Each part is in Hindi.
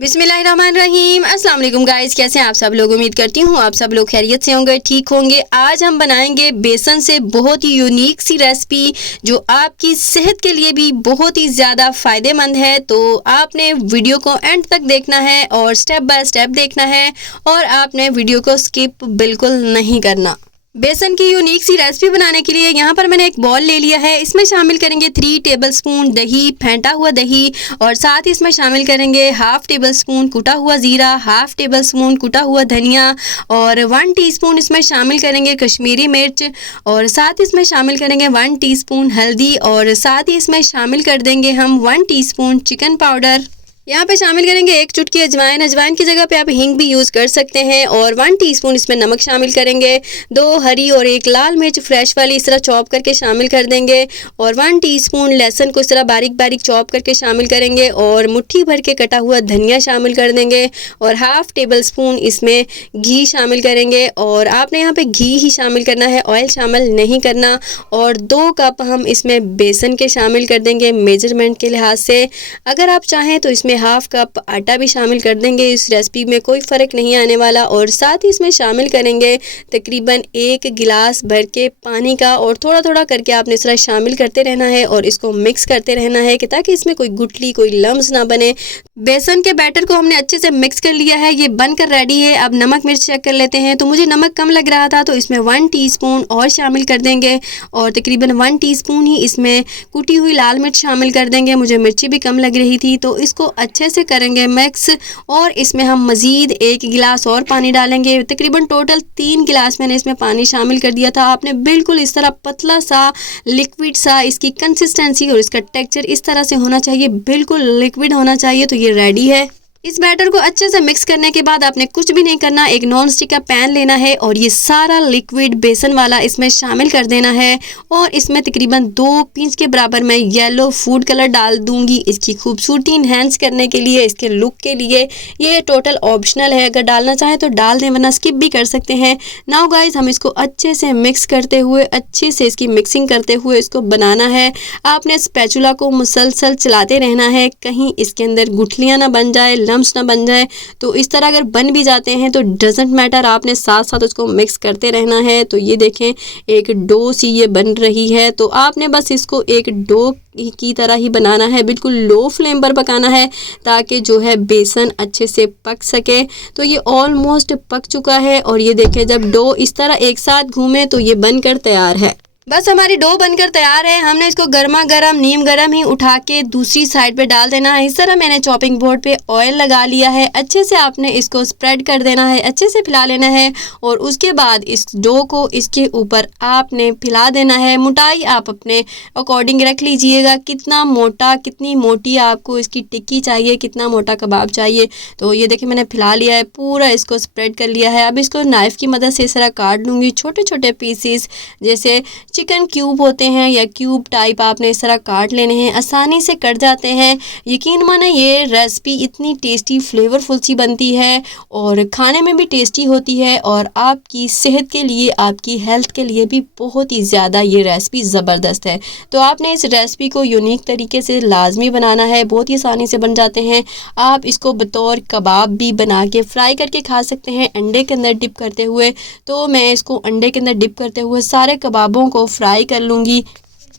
बिस्मिल्लाहिर्रहमानिर्रहीम। अस्सलाम वालेकुम गाइस, कैसे हैं आप सब लोग। उम्मीद करती हूँ आप सब लोग खैरियत से होंगे, ठीक होंगे। आज हम बनाएंगे बेसन से बहुत ही यूनिक सी रेसिपी जो आपकी सेहत के लिए भी बहुत ही ज़्यादा फ़ायदेमंद है। तो आपने वीडियो को एंड तक देखना है और स्टेप बाय स्टेप देखना है और आपने वीडियो को स्किप बिल्कुल नहीं करना। बेसन की यूनिक सी रेसिपी बनाने के लिए यहाँ पर मैंने एक बॉल ले लिया है। इसमें शामिल करेंगे 3 टेबलस्पून दही, फेंटा हुआ दही, और साथ ही इसमें शामिल करेंगे हाफ टेबल स्पून कुटा हुआ ज़ीरा, हाफ टेबल स्पून कुटा हुआ धनिया, और 1 टीस्पून इसमें शामिल करेंगे कश्मीरी मिर्च, और साथ ही इसमें शामिल करेंगे 1 टीस्पून हल्दी, और साथ ही इसमें शामिल कर देंगे हम 1 टीस्पून चिकन पाउडर। यहाँ पे शामिल करेंगे 1 चुटकी अजवाइन। अजवाइन की जगह पे आप हींग भी यूज़ कर सकते हैं, और 1 टीस्पून इसमें नमक शामिल करेंगे। 2 हरी और 1 लाल मिर्च फ्रेश वाली इस तरह चॉप करके शामिल कर देंगे, और 1 टीस्पून लहसुन को इस तरह बारीक बारीक चॉप करके शामिल करेंगे, और मुट्ठी भर के कटा हुआ धनिया शामिल कर देंगे, और हाफ टेबल स्पून इसमें घी शामिल करेंगे। और आपने यहाँ पे घी ही शामिल करना है, ऑयल शामिल नहीं करना। और 2 कप हम इसमें बेसन के शामिल कर देंगे मेजरमेंट के लिहाज से। अगर आप चाहें तो इसमें हाफ कप आटा भी शामिल कर देंगे, इस रेसिपी में कोई फ़र्क नहीं आने वाला। और साथ ही इसमें शामिल करेंगे तकरीबन 1 गिलास भर के पानी का, और थोड़ा थोड़ा करके आपने इस तरह शामिल करते रहना है और इसको मिक्स करते रहना है कि ताकि इसमें कोई गुठली कोई लम्स ना बने। बेसन के बैटर को हमने अच्छे से मिक्स कर लिया है, ये बनकर रेडी है। अब नमक मिर्च चेक कर लेते हैं। तो मुझे नमक कम लग रहा था तो इसमें 1 टीस्पून और शामिल कर देंगे, और तकरीबन 1 टीस्पून ही इसमें कुटी हुई लाल मिर्च शामिल कर देंगे। मुझे मिर्ची भी कम लग रही थी तो इसको अच्छे से करेंगे मिक्स, और इसमें हम मज़ीद 1 गिलास और पानी डालेंगे। तकरीबन टोटल 3 गिलास मैंने इसमें पानी शामिल कर दिया था। आपने बिल्कुल इस तरह पतला सा लिक्विड सा इसकी कंसिस्टेंसी और इसका टेक्सचर इस तरह से होना चाहिए, बिल्कुल लिक्विड होना चाहिए। तो ये रेडी है। इस बैटर को अच्छे से मिक्स करने के बाद आपने कुछ भी नहीं करना, एक नॉन स्टिक का पैन लेना है और ये सारा लिक्विड बेसन वाला इसमें शामिल कर देना है, और इसमें तकरीबन 2 पिंच के बराबर मैं येलो फूड कलर डाल दूंगी इसकी खूबसूरती इन्हेंस करने के लिए, इसके लुक के लिए। ये टोटल ऑप्शनल है, अगर डालना चाहें तो डाल दें वरना स्किप भी कर सकते हैं। नाउ गाइज, हम इसको अच्छे से मिक्स करते हुए, अच्छे से इसकी मिक्सिंग करते हुए इसको बनाना है। आपने स्पैचुला को मुसलसल चलाते रहना है, कहीं इसके अंदर गुठलियाँ ना बन जाए, ना बन जाए। तो इस तरह अगर बन भी जाते हैं तो डजेंट मैटर, आपने साथ साथ उसको मिक्स करते रहना है। तो ये देखें एक डो सी ये बन रही है, तो आपने बस इसको एक डो की तरह ही बनाना है, बिल्कुल लो फ्लेम पर पकाना है ताकि जो है बेसन अच्छे से पक सके। तो ये ऑलमोस्ट पक चुका है, और ये देखें जब डो इस तरह एक साथ घूमे तो ये बनकर तैयार है। बस हमारी डो बनकर तैयार है। हमने इसको गर्मा गर्म नीम गर्म ही उठा के दूसरी साइड पे डाल देना है। इस तरह मैंने चॉपिंग बोर्ड पे ऑयल लगा लिया है। अच्छे से आपने इसको स्प्रेड कर देना है, अच्छे से फैला लेना है, और उसके बाद इस डो को इसके ऊपर आपने फैला देना है। मोटाई आप अपने अकॉर्डिंग रख लीजिएगा, कितना मोटा कितनी मोटी आपको इसकी टिक्की चाहिए, कितना मोटा कबाब चाहिए। तो ये देखिए मैंने फैला लिया है, पूरा इसको स्प्रेड कर लिया है। अब इसको नाइफ़ की मदद से इस तरह काट लूँगी छोटे छोटे पीसीस, जैसे चिकन क्यूब होते हैं या क्यूब टाइप आपने इस तरह काट लेने हैं, आसानी से कट जाते हैं। यकीन माने ये रेसिपी इतनी टेस्टी फ्लेवरफुल सी बनती है और खाने में भी टेस्टी होती है, और आपकी सेहत के लिए, आपकी हेल्थ के लिए भी बहुत ही ज़्यादा ये रेसिपी ज़बरदस्त है। तो आपने इस रेसिपी को यूनिक तरीके से लाजमी बनाना है, बहुत ही आसानी से बन जाते हैं। आप इसको बतौर कबाब भी बना के फ्राई करके खा सकते हैं अंडे के अंदर डिप करते हुए। तो मैं इसको अंडे के अंदर डिप करते हुए सारे कबाबों को फ्राई कर लूँगी।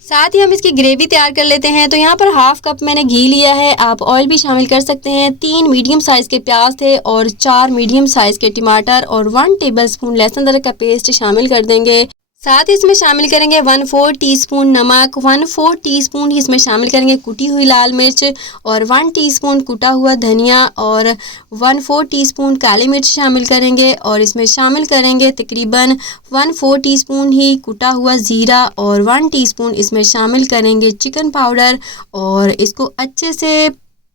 साथ ही हम इसकी ग्रेवी तैयार कर लेते हैं। तो यहाँ पर हाफ कप मैंने घी लिया है, आप ऑयल भी शामिल कर सकते हैं। 3 मीडियम साइज़ के प्याज थे और 4 मीडियम साइज़ के टमाटर, और 1 टेबलस्पून लहसुन अदरक का पेस्ट शामिल कर देंगे। साथ ही इसमें शामिल करेंगे 1/4 टीस्पून नमक, 1/4 टीस्पून ही इसमें शामिल करेंगे कुटी हुई लाल मिर्च, और 1 टीस्पून कुटा हुआ धनिया, और 1/4 टीस्पून काली मिर्च शामिल करेंगे, और इसमें शामिल करेंगे तकरीबन 1/4 टीस्पून ही कुटा हुआ ज़ीरा, और 1 टीस्पून इसमें शामिल करेंगे चिकन पाउडर, और इसको अच्छे से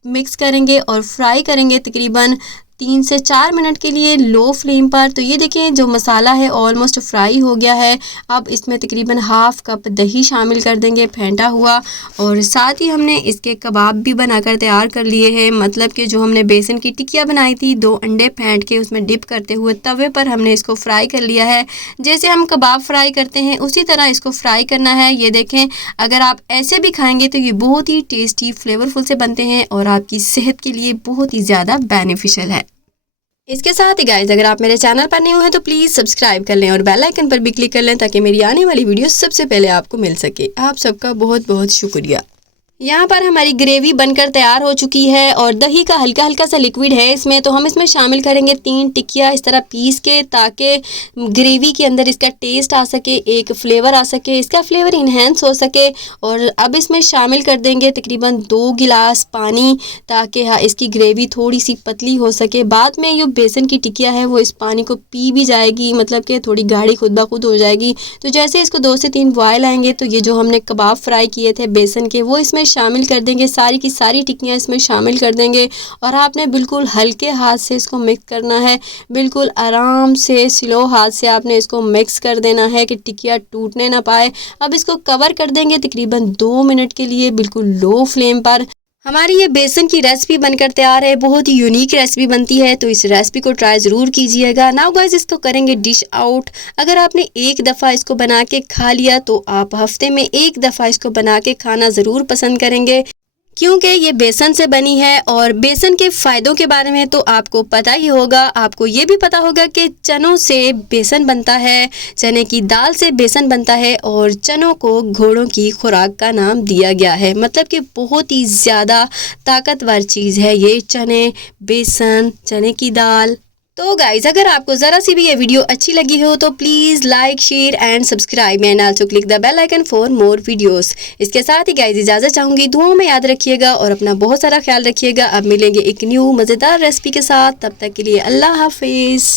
मिक्स करेंगे और फ्राई करेंगे तकरीबन 3 से 4 मिनट के लिए लो फ्लेम पर। तो ये देखें जो मसाला है ऑलमोस्ट फ्राई हो गया है। अब इसमें तकरीबन हाफ कप दही शामिल कर देंगे फेंटा हुआ, और साथ ही हमने इसके कबाब भी बनाकर तैयार कर लिए हैं। मतलब कि जो हमने बेसन की टिक्कियाँ बनाई थी 2 अंडे फेंट के उसमें डिप करते हुए तवे पर हमने इसको फ्राई कर लिया है। जैसे हम कबाब फ्राई करते हैं उसी तरह इसको फ्राई करना है। ये देखें, अगर आप ऐसे भी खाएंगे तो ये बहुत ही टेस्टी फ्लेवरफुल से बनते हैं और आपकी सेहत के लिए बहुत ही ज़्यादा बेनिफिशियल है। इसके साथ ही गाइस, अगर आप मेरे चैनल पर नहीं हुए हैं तो प्लीज़ सब्सक्राइब कर लें और बेल आइकन पर भी क्लिक कर लें ताकि मेरी आने वाली वीडियो सबसे पहले आपको मिल सके। आप सबका बहुत बहुत शुक्रिया। यहाँ पर हमारी ग्रेवी बनकर तैयार हो चुकी है और दही का हल्का हल्का सा लिक्विड है इसमें, तो हम इसमें शामिल करेंगे 3 टिक्कियाँ इस तरह पीस के, ताकि ग्रेवी के अंदर इसका टेस्ट आ सके, एक फ्लेवर आ सके, इसका फ्लेवर इन्हेंस हो सके। और अब इसमें शामिल कर देंगे तकरीबन 2 गिलास पानी, ताकि इसकी ग्रेवी थोड़ी सी पतली हो सके। बाद में जो बेसन की टिक्कियाँ है वो इस पानी को पी भी जाएगी, मतलब कि थोड़ी गाढ़ी खुद ब खुद हो जाएगी। तो जैसे इसको 2 से 3 बॉयल आएंगे तो ये जो हमने कबाब फ्राई किए थे बेसन के वो इसमें शामिल कर देंगे, सारी की सारी टिक्कियाँ इसमें शामिल कर देंगे। और आपने बिल्कुल हल्के हाथ से इसको मिक्स करना है, बिल्कुल आराम से स्लो हाथ से आपने इसको मिक्स कर देना है कि टिक्कियाँ टूटने ना पाए। अब इसको कवर कर देंगे तकरीबन 2 मिनट के लिए बिल्कुल लो फ्लेम पर। हमारी ये बेसन की रेसिपी बनकर तैयार है, बहुत ही यूनिक रेसिपी बनती है, तो इस रेसिपी को ट्राई ज़रूर कीजिएगा। नाउ गाइस, इसको करेंगे डिश आउट। अगर आपने एक दफ़ा इसको बना के खा लिया तो आप हफ्ते में एक दफ़ा इसको बना के खाना ज़रूर पसंद करेंगे, क्योंकि ये बेसन से बनी है। और बेसन के फ़ायदों के बारे में तो आपको पता ही होगा। आपको ये भी पता होगा कि चनों से बेसन बनता है, चने की दाल से बेसन बनता है, और चनों को घोड़ों की खुराक का नाम दिया गया है। मतलब कि बहुत ही ज़्यादा ताकतवर चीज़ है ये चने, बेसन, चने की दाल। तो गाइज, अगर आपको ज़रा सी भी ये वीडियो अच्छी लगी हो तो please like, share and subscribe and also click the bell icon for more videos. इसके साथ ही गाइज इजाज़त चाहूँगी, दुआओं में याद रखिएगा और अपना बहुत सारा ख्याल रखिएगा। अब मिलेंगे एक न्यू मज़ेदार रेसिपी के साथ, तब तक के लिए अल्लाह हाफिज़।